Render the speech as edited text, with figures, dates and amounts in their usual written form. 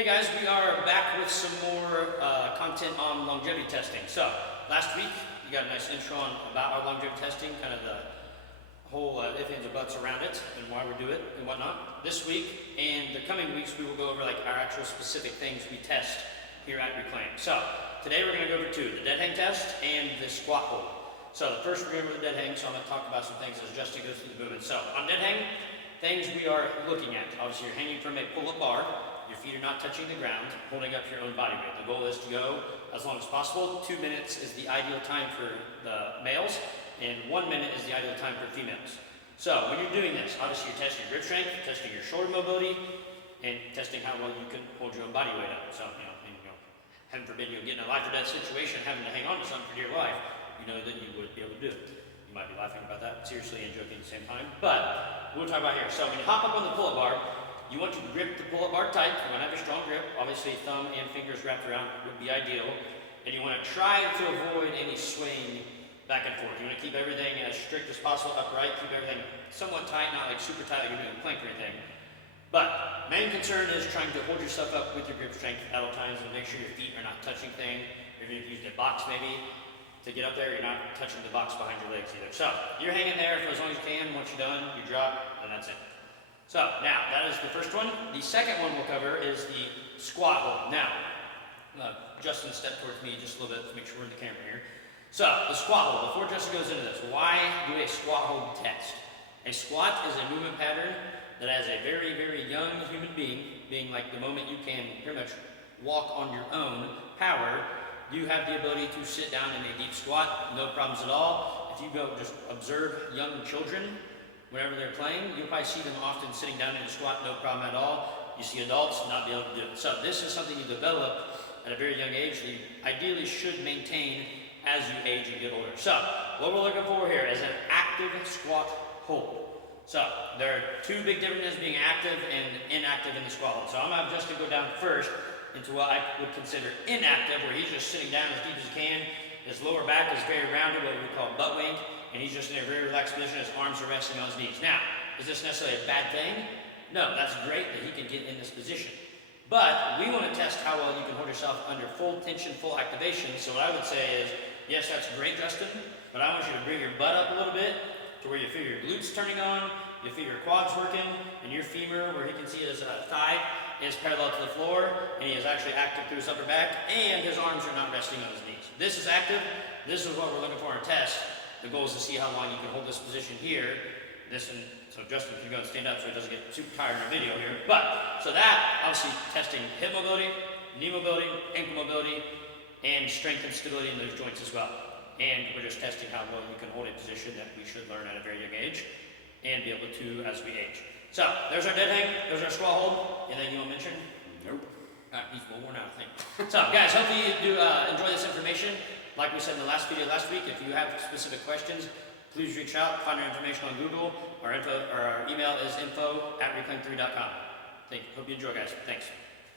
Hey guys, we are back with some more content on longevity testing. So, last week you got a nice intro on about our longevity testing, kind of the whole ifs, ands, or buts around it and why we do it and whatnot. This week and the coming weeks we will go over like our actual specific things we test here at Reclaim. So, today we're going to go over two, the Deadhang test and the squat hold. So, first we're going to go over the Deadhang, so I'm going to talk about some things as Justin goes through the movement. So, on Deadhang, things we are looking at. Obviously, you're hanging from a pull-up bar. Your feet are not touching the ground, holding up your own body weight. The goal is to go as long as possible. 2 minutes is the ideal time for the males, and 1 minute is the ideal time for females. So when you're doing this, obviously you're testing your grip strength, testing your shoulder mobility, and testing how well you can hold your own body weight up. So, heaven forbid you get in a life or death situation, having to hang on to something for dear life, you know that you would be able to do it. You might be laughing about that seriously and joking at the same time, but we'll talk about here. So when you hop up on the pull-up bar, you want to grip the pull-up bar tight. You want to have a strong grip. Obviously, thumb and fingers wrapped around would be ideal. And you want to try to avoid any swaying back and forth. You want to keep everything as strict as possible, upright. Keep everything somewhat tight, not like super tight like you're doing a plank or anything. But main concern is trying to hold yourself up with your grip strength at all times and make sure your feet are not touching things. Even if you use a box maybe to get up there, you're not touching the box behind your legs either. So you're hanging there for as long as you can. Once you're done, you drop, and that's it. So, now, that is the first one. The second one we'll cover is the squat hold. Now, Justin stepped towards me just a little bit to make sure we're in the camera here. So, the squat hold. Before Justin goes into this, why do a squat hold test? A squat is a movement pattern that as a very, very young human being like the moment you can pretty much walk on your own power, you have the ability to sit down in a deep squat, no problems at all. If you go just observe young children, whenever they're playing, you'll probably see them often sitting down in a squat, no problem at all. You see adults not be able to do it. So this is something you develop at a very young age that you ideally should maintain as you age and get older. So what we're looking for here is an active squat hold. So there are two big differences being active and inactive in the squat hold. So I'm going to have Justin go down first into what I would consider inactive, where he's just sitting down as deep as he can. His lower back is very rounded, what we call butt wink. And he's just in a very relaxed position, his arms are resting on his knees. Now, is this necessarily a bad thing? No, that's great that he can get in this position. But we want to test how well you can hold yourself under full tension, full activation. So what I would say is, yes, that's great, Justin, but I want you to bring your butt up a little bit to where you feel your glutes turning on, you feel your quads working, and your femur, where he can see his thigh, is parallel to the floor, and he is actually active through his upper back, and his arms are not resting on his knees. This is active. This is what we're looking for in a test. The goal is to see how long you can hold this position here. So Justin can go and stand up so he doesn't get super tired in our video here. But, so that, obviously testing hip mobility, knee mobility, ankle mobility, and strength and stability in those joints as well. And we're just testing how well you can hold a position that we should learn at a very young age and be able to as we age. So, there's our dead hang, there's our squat hold. Anything you want to mention? Nope. He's well worn out, I think. So, guys, hopefully you do enjoy this information. Like we said in the last video last week, if you have specific questions, please reach out, find our information on Google. Our email is info@reclaim3.com. Hope you enjoy, guys. Thanks.